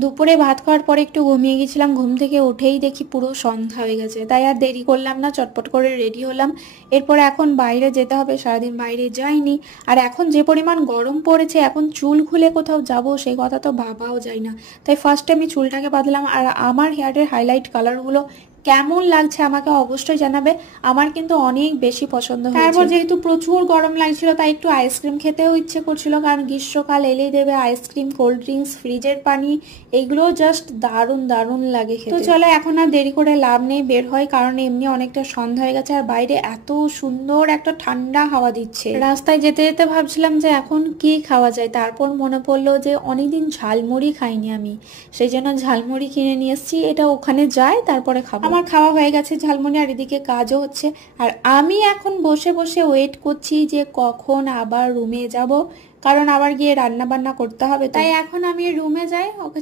দুপুরে ভাত খাওয়ার পরে একটু ঘুমিয়ে গেছিলাম, ঘুম থেকে উঠেই দেখি পুরো সন্ধ্যা হয়ে গেছে। তাই আর দেরি করলাম না, চটপট করে রেডি হলাম। এরপরে এখন বাইরে যেতে হবে, সারাদিন বাইরে যাইনি। আর এখন যে পরিমাণ গরম পড়েছে, এখন চুল খুলে কোথাও যাব সেই কথা তো ভাবাও যায় না। তাই ফার্স্টে আমি চুলটাকে বাঁধলাম। আর আমার হেয়ারের হাইলাইট কালারগুলো কেমন লাগছে আমাকে অবশ্যই জানাবে। আমার কিন্তু অনেক বেশি পছন্দ হয়েছে। তারপর যেহেতু প্রচুর গরম লাগছিল, তাই একটু আইসক্রিম খেতেও ইচ্ছে করছিল, কারণ গ্রীষ্মকাল এলেই দেবে আইসক্রিম, কোল্ড ড্রিঙ্কস, ফ্রিজের পানি, এগুলো জাস্ট দারুণ দারুণ লাগে খেতে। তো চলো এখন আর দেরি করে লাভ নেই, বের হয়, কারণ এমনি অনেকটা সন্ধ্যা হয়ে গেছে আর বাইরে এত সুন্দর একটা ঠান্ডা হাওয়া দিচ্ছে। রাস্তায় যেতে যেতে ভাবছিলাম যে এখন কি খাওয়া যায়, তারপর মনে পড়লো যে অনেকদিন ঝালমুড়ি খাইনি আমি, সেই জন্য ঝালমুড়ি কিনে নিয়ে এসেছি। এটা ওখানে যায় তারপরে খাবো। আমার খাওয়া হয়ে গেছে ঝালমুড়ি, আর এদিকে কাজও হচ্ছে। আর আমি এখন বসে বসে ওয়েট করছি যে কখন আবার রুমে যাব, কারণ আবার গিয়ে রান্না বান্না করতে হবে। তাই এখন আমি রুমে যাই, ওকে